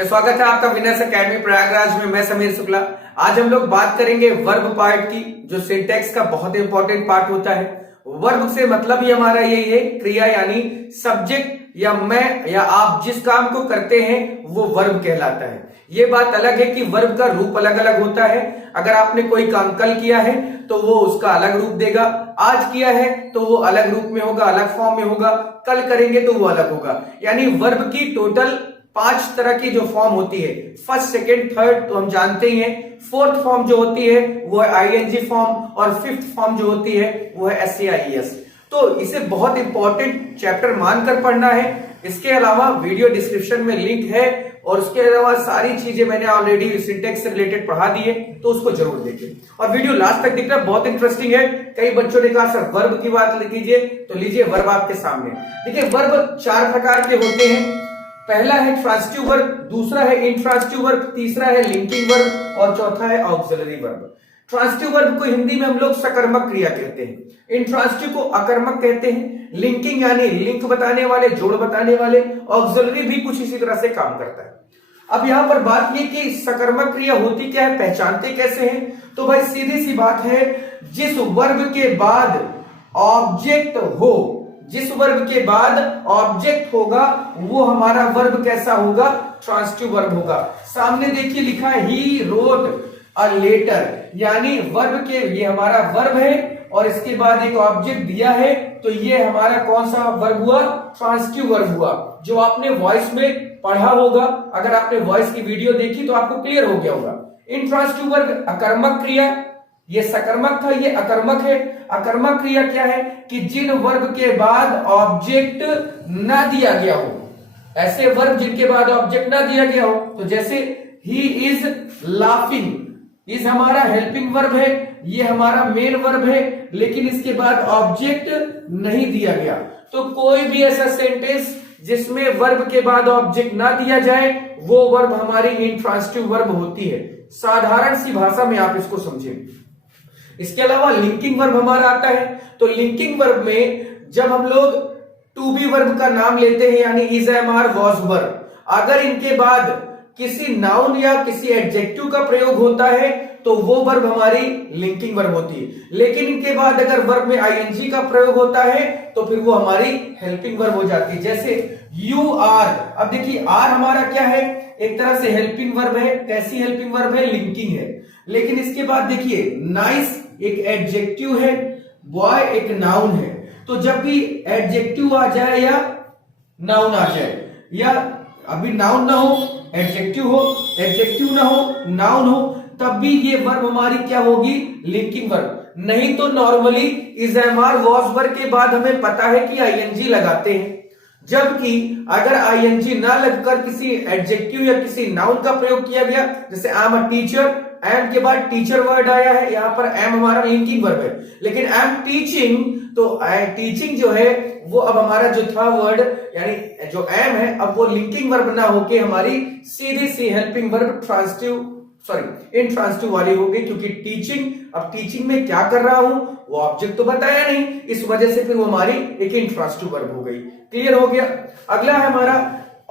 स्वागत है आपका विनर्स एकेडमी प्रयागराज में। मैं समीर शुक्ला। आज हम लोग बात करेंगे वर्ब पार्ट की, जो सिंटैक्स का बहुत इंपॉर्टेंट पार्ट होता है। वर्ब से मतलब ही हमारा यही है, क्रिया यानी सब्जेक्ट या मैं या आप जिस काम को करते हैं वो वर्ब कहलाता है। ये बात अलग है कि वर्ब का रूप अलग अलग होता है। अगर आपने कोई काम कल किया है तो वो उसका अलग रूप देगा, आज किया है तो वो अलग रूप में होगा, अलग फॉर्म में होगा, कल करेंगे तो वो अलग होगा। यानी वर्ब की टोटल 5 तरह की जो फॉर्म होती है, फर्स्ट, सेकेंड, थर्ड तो हम जानते ही हैं। फोर्थ फॉर्म जो होती है वो है आईएनजी फॉर्म, और फिफ्थ फॉर्म जो होती है वो है एससीआईएस। तो इसे बहुत इंपॉर्टेंट चैप्टर मानकर पढ़ना है। इसके अलावा वीडियो डिस्क्रिप्शन में लिंक है, और उसके अलावा सारी चीजें मैंने ऑलरेडी सिंटैक्स से रिलेटेड पढ़ा दी है, तो उसको जरूर देखिए। और वीडियो लास्ट तक देखना, बहुत इंटरेस्टिंग है। कई बच्चों ने कहा सर वर्ब की बात कीजिए, तो लीजिए वर्ब आपके सामने। देखिए वर्ब 4 प्रकार के होते हैं। पहला है ट्रांसिटिव वर्ब, दूसरा है इंट्रांसिटिव वर्ब, तीसरा है लिंकिंग वर्ब और चौथा है ऑक्सिलरी वर्ब। ट्रांसिटिव वर्ब को हिंदी में हम लोग सकर्मक क्रिया कहते हैं, इंट्रांसिटिव को अकर्मक कहते हैं, लिंकिंग यानी लिंक बताने वाले, जोड़ बताने वाले, ऑक्सिलरी भी कुछ इसी तरह से काम करता है। अब यहां पर बात यह कि सकर्मक क्रिया होती क्या है, पहचानते कैसे हैं? तो भाई सीधी सी बात है, जिस वर्ब के बाद ऑब्जेक्ट हो, जिस वर्ब के बाद ऑब्जेक्ट होगा वो हमारा वर्ब कैसा होगा? ट्रांसिटिव वर्ब होगा। सामने देखिए लिखा है ही रोट अ लेटर, यानी वर्ब के, ये हमारा वर्ब है और इसके बाद एक ऑब्जेक्ट दिया है, तो ये हमारा कौन सा वर्ब हुआ? ट्रांसिटिव वर्ब हुआ, जो आपने वॉइस में पढ़ा होगा। अगर आपने वॉइस की वीडियो देखी तो आपको क्लियर हो गया होगा। इंट्रांसिटिव वर्ब अकर्मक क्रिया, ये सकर्मक था, ये अकर्मक है। अकर्मक क्रिया क्या है कि जिन वर्ब के बाद ऑब्जेक्ट ना दिया गया हो, ऐसे वर्ब जिनके बाद ऑब्जेक्ट ना दिया गया हो, तो जैसे ही इज लाफिंग, इज हमारा हेल्पिंग वर्ब है, ये हमारा मेन वर्ब है, लेकिन इसके बाद ऑब्जेक्ट नहीं दिया गया। तो कोई भी ऐसा सेंटेंस जिसमें वर्ब के बाद ऑब्जेक्ट ना दिया जाए, वो वर्ब हमारी इंट्रांसिटिव वर्ब होती है। साधारण सी भाषा में आप इसको समझें। इसके अलावा लिंकिंग वर्ब हमारा आता है। तो लिंकिंग वर्ब में जब हम लोग टू बी वर्ब का नाम लेते हैं, यानी is, am, are, was verb, अगर इनके बाद किसी नाउन या किसी एडजेक्टिव का प्रयोग होता है तो वो वर्ब हमारी लिंकिंग वर्ब होती है। लेकिन इनके बाद अगर वर्ब में आईएनजी का प्रयोग होता है तो फिर वो हमारी हेल्पिंग वर्ब हो जाती है। जैसे यू आर, अब देखिए आर हमारा क्या है? एक तरह से हेल्पिंग वर्ब है। कैसी हेल्पिंग वर्ब है? लिंकिंग है। लेकिन इसके बाद देखिए नाइस एक एडजेक्टिव है, बॉय एक नाउन है। तो जब भी एडजेक्टिव आ जाए या नाउन आ जाए, या अभी नाउन ना हो एडजेक्टिव हो, एडजेक्टिव ना हो नाउन हो, तब भी ये वर्ब हमारी क्या होगी? Linking verb. नहीं तो normally is, am, are, was verb के बाद हमें पता है कि आईएनजी लगाते हैं। जबकि अगर आईएनजी ना लगकर किसी एडजेक्टिव या किसी नाउन का प्रयोग किया गया, जैसे I am a teacher, am के बाद टीचर वर्ड आया है, यहां पर एम हमारा लिंकिंग वर्ब है। लेकिन आई एम टीचिंग, तो टीचिंग जो है वो अब हमारा जो था वर्ड, यानी जो एम है, अब वो लिंकिंग वर्ब ना होके हमारी सीधी सी हेल्पिंग वर्ब इंट्रांसिटिव वाली हो गई। क्योंकि टीचिंग, अब टीचिंग में क्या कर रहा हूं वो ऑब्जेक्ट तो बताया नहीं, इस वजह से फिर वो हमारी एक इंट्रांसिटिव वर्ब हो गई। क्लियर हो गया? अगला है हमारा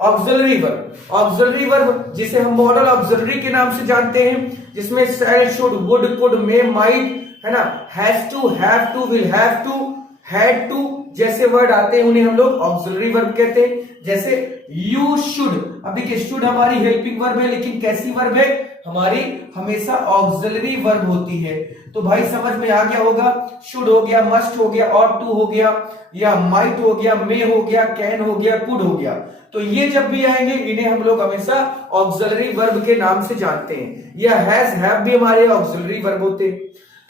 ऑक्सिलरी वर्ब। ऑक्सिलरी वर्ब जिसे हम मॉडल ऑक्सिलरी के नाम से जानते हैं, जिसमें shall, should, would, could, may, might, है ना, has to, have to, will have to, had to जैसे वर्ड आते हैं, उन्हें हम लोग ऑक्सिलरी वर्ब कहते हैं। जैसे यू शुड, अब देखिए शुड हमारी हेल्पिंग वर्ब है, लेकिन कैसी वर्ब है? हमारी हमेशा ऑक्सिलरी वर्ब होती है। तो भाई समझ में आ गया होगा, शुड हो गया, मस्ट हो गया, ऑट टू हो गया, या माइट हो गया, मे हो गया, कैन हो गया, कुड हो गया। तो ये जब भी आएंगे इन्हें हम लोग हमेशा ऑक्सिलरी वर्ब के नाम से जानते हैं। या हैज, हैव भी हमारे ऑक्सिलरी वर्ब होते हैं।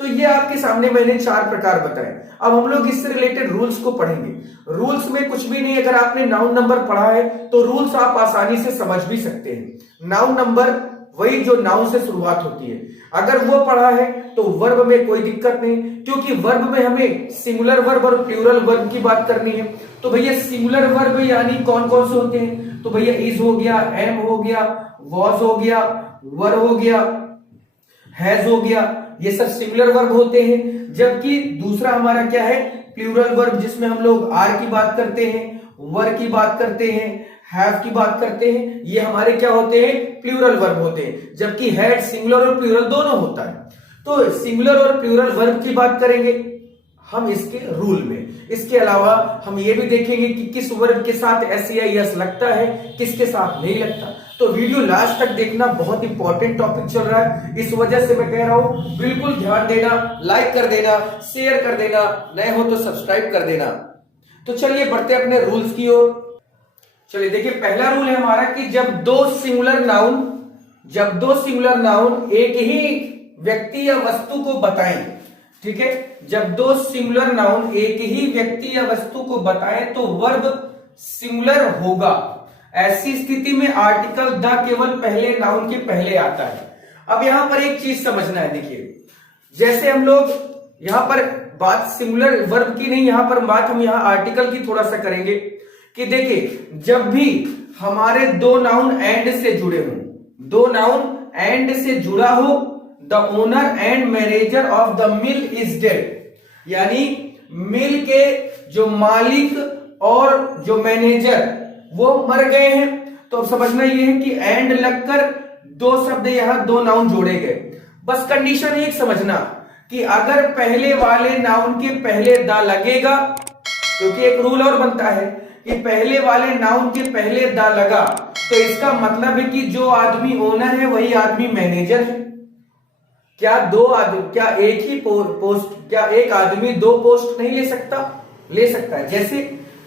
तो ये आपके सामने मैंने 4 प्रकार बताए। अब हम लोग इससे रिलेटेड रूल्स को पढ़ेंगे। रूल्स में कुछ भी नहीं, अगर आपने नाउन नंबर पढ़ा है तो रूल्स आप आसानी से समझ भी सकते हैं। नाउन नंबर वही जो नाउन से शुरुआत होती है, अगर वो पढ़ा है तो वर्ब में कोई दिक्कत नहीं, क्योंकि वर्ब में हमें सिंगुलर वर्ब और प्लूरल वर्ब की बात करनी है। तो भैया सिंगुलर वर्ब यानी कौन कौन से होते हैं? तो भैया इज हो गया, एम हो गया, वॉज हो गया, वर हो गया, हैज हो गया, ये सब सिंगुलर वर्ब होते हैं। जबकि दूसरा हमारा क्या है? प्लूरल वर्ब, जिसमें हम लोग आर की बात करते हैं, वर की बात करते हैं, हैव की बात करते हैं, ये हमारे क्या होते हैं, प्लूरल वर्ब होते हैं। जबकि हैड सिंगुलर और प्लूरल दोनों होता है। तो सिंगुलर और प्लूरल वर्ब की बात करेंगे हम इसके रूल में। इसके अलावा हम ये भी देखेंगे कि किस वर्ब के साथ एस या यस लगता है, किसके साथ नहीं लगता। तो वीडियो लास्ट तक देखना, बहुत इंपॉर्टेंट टॉपिक चल रहा है, इस वजह से मैं कह रहा हूं बिल्कुल ध्यान देना, लाइक कर देना, शेयर कर देना, नए हो तो सब्सक्राइब कर देना। तो चलिए बढ़ते अपने रूल्स की ओर। चलिए देखिए, पहला रूल है हमारा कि जब दो सिंगुलर नाउन एक ही व्यक्ति या वस्तु को बताएं, ठीक है, जब दो सिंगुलर नाउन एक ही व्यक्ति या वस्तु को बताएं तो वर्ब सिंगुलर होगा। ऐसी स्थिति में आर्टिकल द केवल पहले नाउन के पहले आता है। अब यहां पर एक चीज समझना है, देखिए जैसे हम लोग यहां पर बात सिंगुलर वर्ब की नहीं, यहां पर बात हम यहां आर्टिकल की थोड़ा सा करेंगे कि देखिए जब भी हमारे दो नाउन एंड से जुड़े हों, दो नाउन एंड से जुड़ा हो, the owner and manager of the mill is dead, यानी मिल के जो मालिक और जो मैनेजर वो मर गए हैं। तो अब समझना ये है कि एंड लगकर दो शब्द यहां दो नाउन जोड़े गए। बस कंडीशन एक समझना कि अगर पहले वाले नाउन के पहले द लगेगा, क्योंकि एक रूल और बनता है कि पहले वाले नाउन के पहले द लगा तो इसका मतलब है कि जो आदमी ओनर है वही आदमी मैनेजर है। क्या दो आदमी, क्या एक ही पोस्ट, क्या एक आदमी दो पोस्ट नहीं ले सकता? ले सकता है। जैसे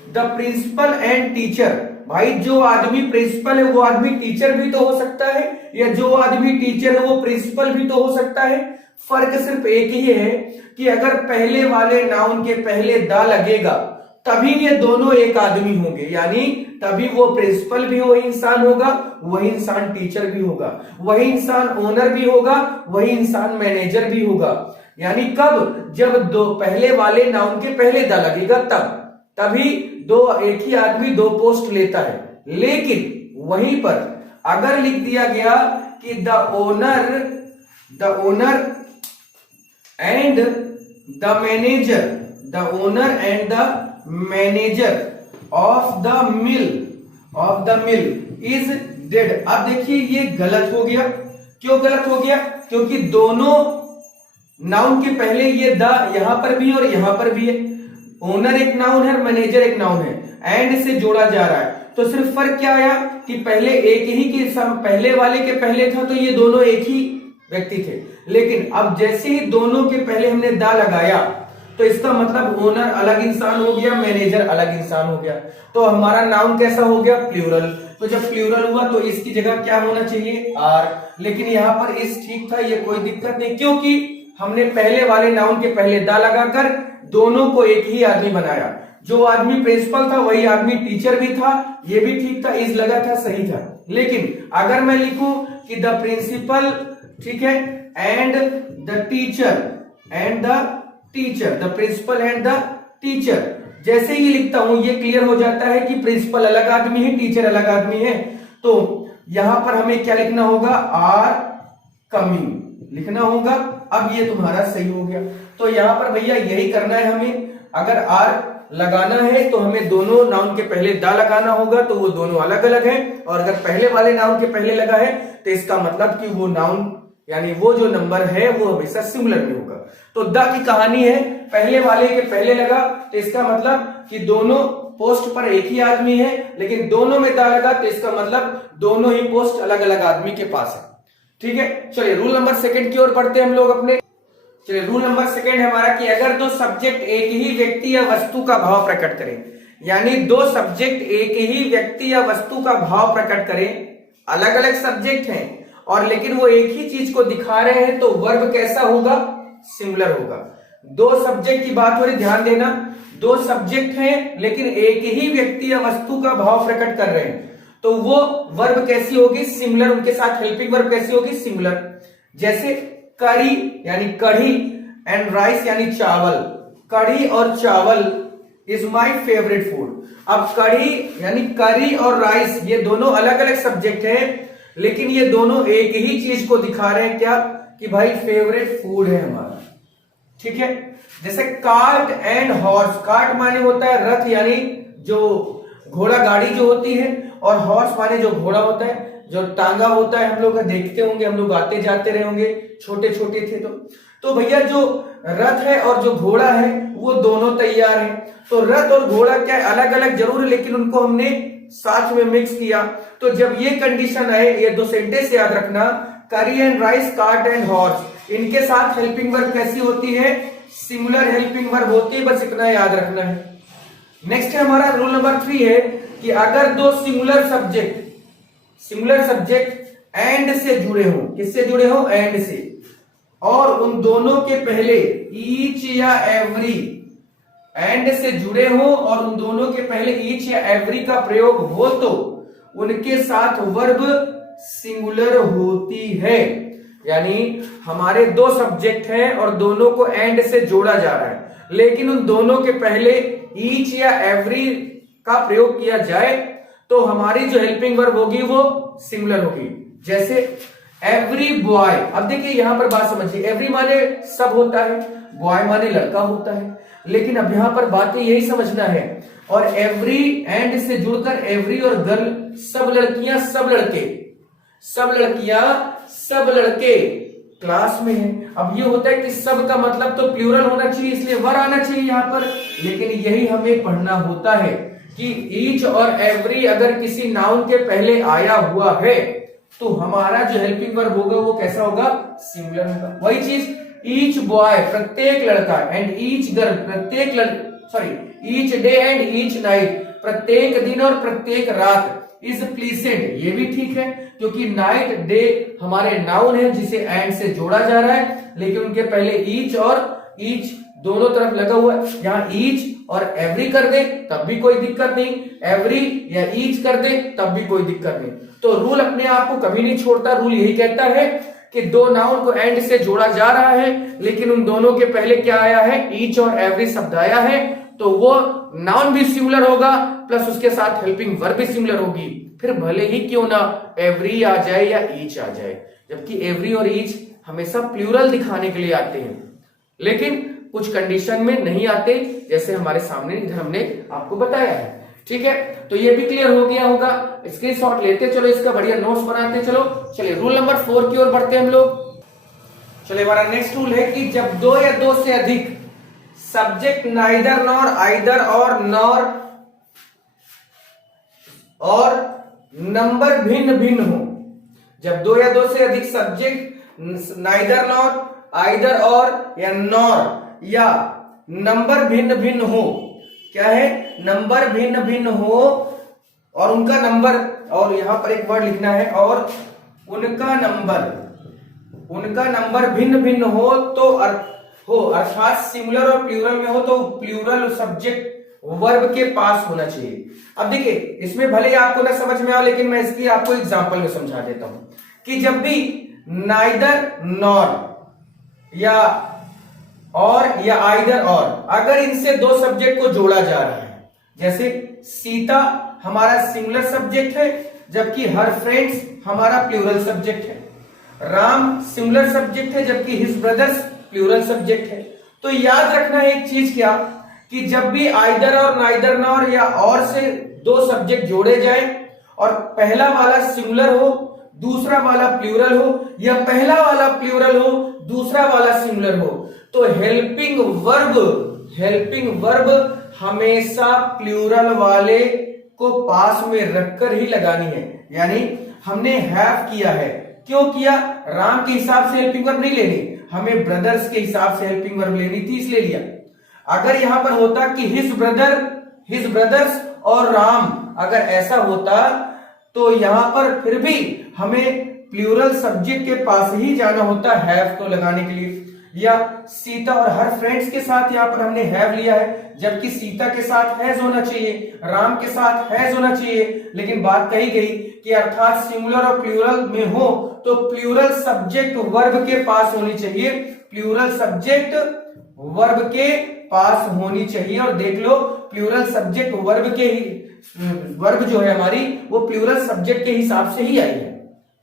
द प्रिंसिपल एंड टीचर, भाई जो आदमी प्रिंसिपल है वो आदमी टीचर भी तो हो सकता है, या जो आदमी टीचर है वो प्रिंसिपल भी तो हो सकता है। फर्क सिर्फ एक ही है कि अगर पहले वाले नाउन के पहले द लगेगा तभी ये दोनों एक आदमी होंगे, यानी तभी वो प्रिंसिपल भी वही इंसान होगा, वही इंसान टीचर भी होगा, वही इंसान ओनर भी होगा, वही इंसान मैनेजर भी होगा। यानी कब? जब दो पहले वाले नाउन के पहले द लगेगा तभी दो एक ही आदमी दो पोस्ट लेता है। लेकिन वहीं पर अगर लिख दिया गया कि the owner and the manager, the owner and the manager of the mill is dead. अब देखिए ये गलत हो गया। क्यों गलत हो गया? क्योंकि दोनों नाउन के पहले ये द यहां पर भी और यहां पर भी है। ओनर एक नाउन है, मैनेजर एक नाउन है, एंड से जोड़ा जा रहा है। तो सिर्फ फर्क क्या आया कि पहले एक ही के पहले वाले के पहले था तो ये दोनों एक ही व्यक्ति थे। लेकिन अब जैसे ही दोनों के पहले हमने द लगाया तो इसका मतलब ओनर अलग इंसान हो गया, मैनेजर अलग इंसान हो गया। तो हमारा नाउन कैसा हो गया? प्लूरल। तो जब प्लूरल हुआ तो इसकी जगह क्या होना चाहिए? आर। लेकिन यहां पर इस ठीक था, ये कोई दिक्कत नहीं, क्योंकि हमने पहले वाले नाउन के पहले द लगाकर दोनों को एक ही आदमी बनाया। जो आदमी प्रिंसिपल था वही आदमी टीचर भी था, ये भी ठीक था, इस लगा था, सही था। लेकिन अगर मैं लिखूं कि द प्रिंसिपल, ठीक है, and the teacher the principal and the teacher, जैसे ही लिखता हूं ये क्लियर हो जाता है कि प्रिंसिपल अलग आदमी है, टीचर अलग आदमी है। तो यहां पर हमें क्या लिखना होगा? आर कमिंग लिखना होगा। अब ये तुम्हारा सही हो गया। तो यहां पर भैया यही करना है हमें। अगर आर लगाना है तो हमें दोनों नाउन के पहले द लगाना होगा, तो वो दोनों अलग अलग हैं। और अगर पहले वाले नाउन के पहले लगा है तो इसका मतलब कि वो नाउन यानी वो जो नंबर है वो हमेशा सिंगुलर में होगा। तो द की कहानी है, पहले वाले के पहले लगा तो इसका मतलब कि दोनों पोस्ट पर एक ही आदमी है, लेकिन दोनों में द लगा तो इसका मतलब दोनों ही पोस्ट अलग अलग आदमी के पास है। ठीक है, चलिए रूल नंबर सेकंड की ओर बढ़ते हैं हम लोग अपने। चलिए रूल नंबर सेकंड है हमारा कि अगर दो सब्जेक्ट एक ही व्यक्ति या वस्तु का भाव प्रकट करें, यानी दो सब्जेक्ट एक ही व्यक्ति या वस्तु का भाव प्रकट करें, अलग अलग सब्जेक्ट हैं और लेकिन वो एक ही चीज को दिखा रहे हैं, तो वर्ब कैसा होगा? सिंगुलर होगा। दो सब्जेक्ट की बात हो रही, ध्यान देना, दो सब्जेक्ट हैं लेकिन एक ही व्यक्ति या वस्तु का भाव प्रकट कर रहे हैं, तो वो वर्ब कैसी होगी? सिंगुलर। उनके साथ हेल्पिंग वर्ब कैसी होगी? सिंगुलर। जैसे करी यानी कढ़ी एंड राइस यानी चावल। कढ़ी और चावल इज माई फेवरेट फूड। अब कढ़ी यानी करी और राइस ये दोनों अलग अलग सब्जेक्ट हैं, लेकिन ये दोनों एक ही चीज को दिखा रहे हैं, क्या? कि भाई फेवरेट फूड है हमारा। ठीक है, जैसे कार्ट एंड हॉर्स। कार्ट माने होता है रथ, यानी जो घोड़ा गाड़ी जो होती है, और हॉर्स माने जो घोड़ा होता है, जो टांगा होता है, हम लोग देखते होंगे, हम लोग आते जाते रहे होंगे, छोटे छोटे थे तो भैया जो रथ है और जो घोड़ा है वो दोनों तैयार हैं। तो रथ और घोड़ा क्या अलग अलग जरूर है, लेकिन उनको हमने साथ में मिक्स किया। तो जब ये कंडीशन आए, ये दो सेंटेंस याद रखना, करी and rice, cart and horse, इनके साथ हेल्पिंग वर्ब कैसी होती है, सिंगुलर हेल्पिंग वर्ब होती है, बस इतना याद रखना है। नेक्स्ट है हमारा रूल नंबर 3 है कि अगर दो सिंगुलर सब्जेक्ट एंड से जुड़े हो, किससे जुड़े हो, एंड से, और उन दोनों के पहले ईच या एवरी, एंड से जुड़े हो और उन दोनों के पहले ईच या एवरी का प्रयोग हो तो उनके साथ वर्ब सिंगुलर होती है। यानी हमारे दो सब्जेक्ट हैं और दोनों को एंड से जोड़ा जा रहा है, लेकिन उन दोनों के पहले ईच या एवरी का प्रयोग किया जाए तो हमारी जो हेल्पिंग वर्ब होगी वो सिंगुलर होगी। जैसे एवरी बॉय, अब देखिए यहां पर बात समझिए, एवरी माने सब होता है, बॉय माने लड़का होता है, लेकिन अब यहां पर बातें यही समझना है। और एवरी एंड से जुड़कर एवरी और गर्ल, सब लड़कियां सब लड़के, सब लड़कियां सब लड़के क्लास में है। अब ये होता है कि सब का मतलब तो प्लूरल होना चाहिए, इसलिए वर आना चाहिए यहां पर, लेकिन यही हमें पढ़ना होता है कि ईच और एवरी अगर किसी नाउन के पहले आया हुआ है तो हमारा जो हेल्पिंग वर्ब होगा वो कैसा होगा, सिंगुलर होगा। वही चीज ईच बॉय प्रत्येक लड़का, एंड ईच गर्ल प्रत्येक each day and each night प्रत्येक दिन और प्रत्येक रात, इज प्लीसेंट, ये भी ठीक है क्योंकि नाइट डे हमारे नाउन है जिसे एंड से जोड़ा जा रहा है, लेकिन उनके पहले ईच और ईच दोनों तरफ लगा हुआ है। यहां ईच और एवरी कर दे तब भी कोई दिक्कत नहीं, एवरी या ईच कर दे तब भी कोई दिक्कत नहीं। तो रूल अपने आप को कभी नहीं छोड़ता, रूल यही कहता है कि दो नाउन को एंड से जोड़ा जा रहा है, लेकिन उन दोनों के पहले क्या आया है, ईच और एवरी शब्द आया है, तो वो नाउन भी सिंगुलर होगा प्लस उसके साथ हेल्पिंग वर्ब भी सिंगुलर होगी, फिर भले ही क्यों ना एवरी आ जाए या ईच आ जाए। जबकि एवरी और ईच हमेशा प्लूरल दिखाने के लिए आते हैं, लेकिन कुछ कंडीशन में नहीं आते, जैसे हमारे सामने हमने आपको बताया है। ठीक है, तो ये भी क्लियर हो गया होगा। स्क्रीनशॉट लेते चलो, इसका बढ़िया नोट्स बनाते चलो। चलिए रूल नंबर 4 की ओर बढ़ते हैं हम लोग। चलिए हमारा नेक्स्ट रूल है कि जब दो या दो से अधिक सब्जेक्ट नाइदर नॉर आइदर और नॉर और नंबर भिन्न भिन्न हो, जब दो या दो से अधिक सब्जेक्ट नाइदर नॉर आइदर और या नॉर या नंबर भिन्न भिन्न हो, क्या है, नंबर भिन्न भिन्न हो और उनका नंबर, और यहां पर एक वर्ड लिखना है, और उनका नंबर भिन्न भिन्न हो अर्थात सिंगुलर और प्लूरल में हो तो प्लूरल सब्जेक्ट वर्ब के पास होना चाहिए। अब देखिए इसमें भले ही आपको ना समझ में आओ, लेकिन मैं इसकी आपको एग्जांपल में समझा देता हूं कि जब भी नाइदर नॉर या और या आइदर और, अगर इनसे दो सब्जेक्ट को जोड़ा जा रहा है, जैसे सीता हमारा सिंगुलर सब्जेक्ट है जबकि हर फ्रेंड्स हमारा प्लूरल सब्जेक्ट है, राम सिंगुलर सब्जेक्ट है जबकि हिज ब्रदर्स प्लूरल सब्जेक्ट है, तो याद रखना है एक चीज क्या, कि जब भी आइदर और नाइदर नॉर या और से दो सब्जेक्ट जोड़े जाए और पहला वाला सिंगुलर हो दूसरा वाला प्लूरल हो, या पहला वाला प्लूरल हो दूसरा वाला सिंगुलर हो, तो हेल्पिंग वर्ब हमेशा प्लूरल वाले को पास में रखकर ही लगानी है। यानी हमने हैव किया है, क्यों किया, राम के हिसाब से हेल्पिंग वर्ब नहीं लेनी, हमें ब्रदर्स के हिसाब से हेल्पिंग वर्ब लेनी थी, इसलिए लिया। अगर यहां पर होता कि हिज ब्रदर्स और राम, अगर ऐसा होता तो यहां पर फिर भी हमें प्लूरल सब्जेक्ट के पास ही जाना होता हैव को लगाने के लिए। या सीता और हर फ्रेंड्स के साथ यहां पर हमने हैव लिया है, जबकि सीता के साथ हैज होना चाहिए, राम के साथ हैज होना चाहिए, लेकिन बात कही गई कि अर्थात सिंगुलर और प्लूरल में हो तो प्लूरल सब्जेक्ट वर्ब के पास होनी चाहिए, प्लूरल सब्जेक्ट वर्ब के पास होनी चाहिए। और देख लो प्लूरल सब्जेक्ट वर्ब के ही, वर्ब जो है हमारी वो प्लूरल सब्जेक्ट के हिसाब से ही आई है।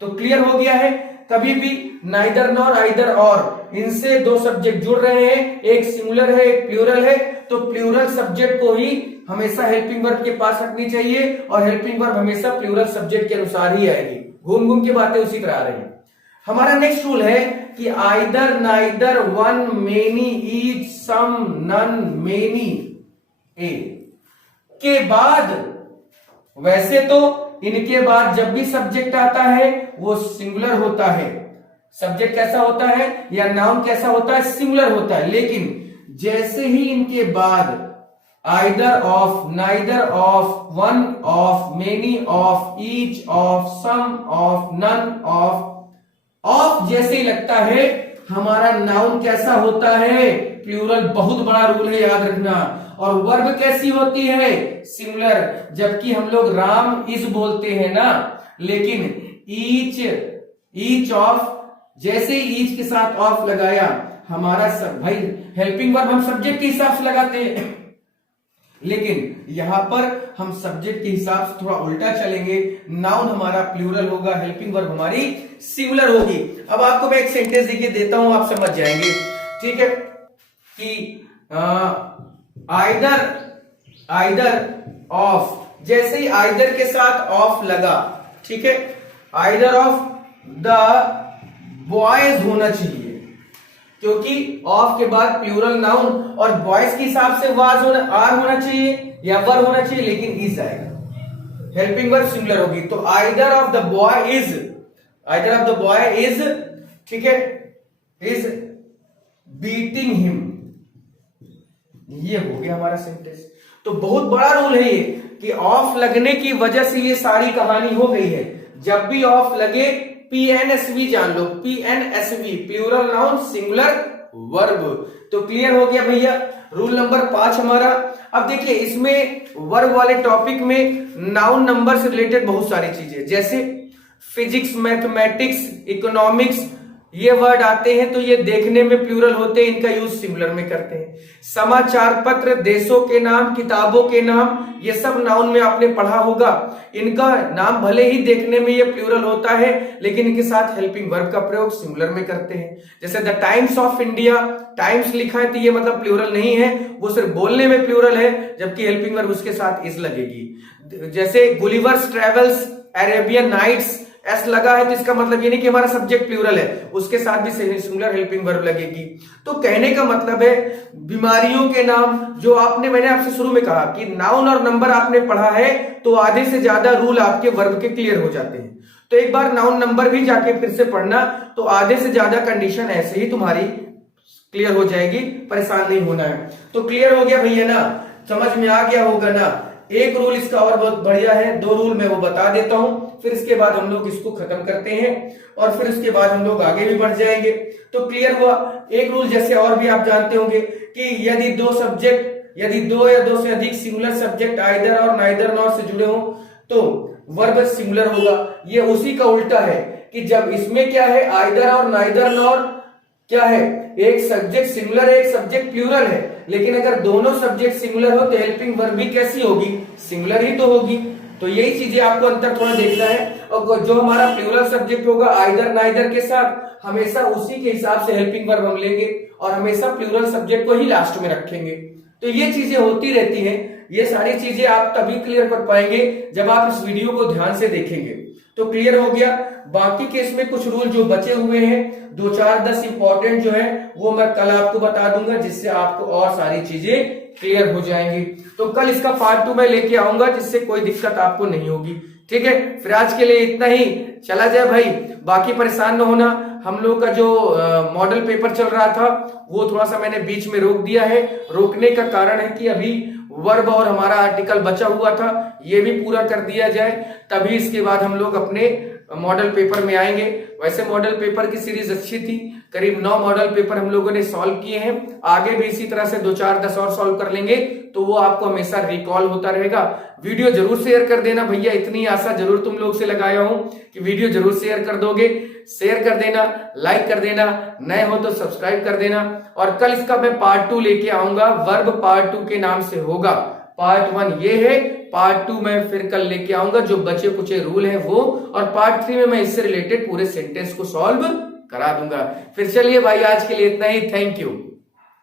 तो क्लियर हो गया है। कभी भी नाइदर नॉर आइदर और इनसे दो सब्जेक्ट जुड़ रहे हैं, एक सिंगुलर है एक प्लूरल है, तो प्लूरल सब्जेक्ट को ही हमेशा हेल्पिंग वर्ब के पास रखनी चाहिए और हेल्पिंग वर्ब हमेशा प्लूरल सब्जेक्ट के अनुसार ही आएगी। घूम घूम के बातें उसी तरह आ रही है। हमारा नेक्स्ट रूल है कि either neither one many each some none many a के बाद, वैसे तो इनके बाद जब भी सब्जेक्ट आता है वो सिंगुलर होता है। सब्जेक्ट कैसा होता है या नाउन कैसा होता है, सिंगुलर होता है। लेकिन जैसे ही इनके बाद either of, neither of, one of, many of, each of, some of, none of जैसे ही लगता है, हमारा नाउन कैसा होता है, प्लूरल। बहुत बड़ा रूल है, याद रखना। और वर्ब कैसी होती है, सिंगुलर। जबकि हम लोग राम इज बोलते हैं ना, लेकिन ईच ऑफ, जैसे ही ईच के साथ ऑफ लगाया, हमारा सब भाई हेल्पिंग वर्ब हम सब्जेक्ट के हिसाब से लगाते हैं, लेकिन यहां पर हम सब्जेक्ट के हिसाब से थोड़ा उल्टा चलेंगे। नाउन हमारा प्लूरल होगा, हेल्पिंग वर्ब हमारी सिंगुलर होगी। अब आपको मैं एक सेंटेंस देखिए देता हूं, आप समझ जाएंगे, ठीक है। कि आइदर ऑफ, जैसे ही आइदर के साथ ऑफ लगा, ठीक है, आइदर ऑफ द बॉयज होना चाहिए, क्योंकि ऑफ के बाद प्लूरल नाउन और बॉयज के हिसाब से वाज होना, आर होना चाहिए या वर होना चाहिए, लेकिन इज आएगा, हेल्पिंग वर्ब सिंगुलर होगी। तो either of the boy is, either of the boy is, ठीक है, इज बीटिंग हिम, ये हो गया हमारा सेंटेंस। तो बहुत बड़ा रूल है ये कि ऑफ लगने की वजह से ये सारी कहानी हो गई है। जब भी ऑफ लगे PNSV जान लो, PNSV plural noun singular verb. तो क्लियर हो गया भैया रूल नंबर 5 हमारा। अब देखिए इसमें वर्ब वाले टॉपिक में नाउन नंबर से रिलेटेड बहुत सारी चीजें, जैसे फिजिक्स, मैथमेटिक्स, इकोनॉमिक्स, ये वर्ड आते हैं तो ये देखने में प्लूरल होते हैं, इनका यूज सिंगुलर में करते हैं। समाचार पत्र, देशों के नाम, किताबों के नाम, ये सब नाउन में आपने पढ़ा होगा। इनका नाम भले ही देखने में ये प्लूरल होता है, लेकिन इनके साथ हेल्पिंग वर्ब का प्रयोग सिंगुलर में करते हैं। जैसे the times of India, times लिखा है तो ये मतलब प्लूरल नहीं है, वो सिर्फ बोलने में प्लूरल है, जबकि हेल्पिंग वर्ब उसके साथ इज लगेगी। जैसे Gulliver's Travels, Arabian Nights, S लगा है तो इसका मतलब ये नहीं कि हमारा सब्जेक्ट प्लूरल है, उसके साथ भी सिंगुलर हेल्पिंग वर्ब लगेगी। तो कहने का मतलब है बीमारियों के नाम, जो मैंने आपसे शुरू में कहा कि नाउन और नंबर आपने पढ़ा है तो आधे से ज्यादा रूल आपके वर्ब के क्लियर हो जाते हैं। तो एक बार नाउन नंबर भी जाके फिर से पढ़ना, तो आधे से ज्यादा कंडीशन ऐसे ही तुम्हारी क्लियर हो जाएगी, परेशान नहीं होना है। तो क्लियर हो गया भैया ना, समझ में आ गया होगा ना। एक रूल इसका और बहुत बढ़िया है, 2 रूल मैं वो बता देता हूं, फिर इसके बाद हम लोग इसको खत्म करते हैं और फिर उसके बाद हम लोग आगे भी बढ़ जाएंगे। तो क्लियर हुआ। एक रूल जैसे और भी आप जानते होंगे कि यदि 2 सब्जेक्ट, यदि 2 या 2 से अधिक सिंगुलर सब्जेक्ट आइदर और नाइदर नॉर से जुड़े हों तो वर्ब सिंगुलर होगा। ये उसी का उल्टा है कि जब इसमें क्या है, आइदर और नाइदर नॉर क्या है, एक सब्जेक्ट सिंगुलर है, एक सब्जेक्ट प्लूरल है, लेकिन अगर दोनों सब्जेक्ट सिंगुलर हो तो हेल्पिंग वर्ब भी कैसी होगी, सिंगुलर ही तो होगी। तो यही चीजें आपको अंतर थोड़ा देखना है। और जो हमारा प्लूरल सब्जेक्ट होगा आइदर नाइदर के साथ, हमेशा उसी के हिसाब से हेल्पिंग वर्ब हम लेंगे और हमेशा प्लूरल सब्जेक्ट को ही लास्ट में रखेंगे। तो ये चीजें होती रहती हैं। ये सारी चीजें आप तभी क्लियर कर पाएंगे जब आप इस वीडियो को ध्यान से देखेंगे। तो क्लियर हो गया। बाकी के इसमें कुछ रूल जो बचे हुए हैं, 2, 4, 10 इंपॉर्टेंट जो है वो मैं कल आपको बता दूंगा, जिससे आपको और सारी चीजें क्लियर हो जाएंगी। तो कल इसका पार्ट 2 मैं लेके आऊंगा, जिससे कोई दिक्कत आपको नहीं होगी। ठीक है, फिर आज के लिए इतना ही, चला जाए भाई। बाकी परेशान न होना, हम लोग का जो मॉडल पेपर चल रहा था वो थोड़ा सा मैंने बीच में रोक दिया है। रोकने का कारण है कि अभी वर्ब और हमारा आर्टिकल बचा हुआ था, ये भी पूरा कर दिया जाए, तभी इसके बाद हम लोग अपने मॉडल पेपर में आएंगे। वैसे मॉडल पेपर की सीरीज अच्छी थी, करीब 9 मॉडल पेपर हम लोगों ने सॉल्व किए हैं। आगे भी इसी तरह से 2, 4, 10 और सॉल्व कर लेंगे, तो वो आपको हमेशा रिकॉल होता रहेगा। वीडियो जरूर शेयर कर देना भैया, इतनी आशा जरूर तुम लोग से लगाया हूं कि वीडियो जरूर शेयर कर दोगे। शेयर कर देना, लाइक कर देना, नए हो तो सब्सक्राइब कर देना। और कल इसका मैं पार्ट 2 लेके आऊंगा, वर्ब पार्ट 2 के नाम से होगा। पार्ट 1 ये है, पार्ट 2 मैं फिर कल लेके आऊंगा जो बचे कुचे रूल है वो, और पार्ट 3 में मैं इससे रिलेटेड पूरे सेंटेंस को सॉल्व करा दूंगा। फिर चलिए भाई आज के लिए इतना ही, थैंक यू।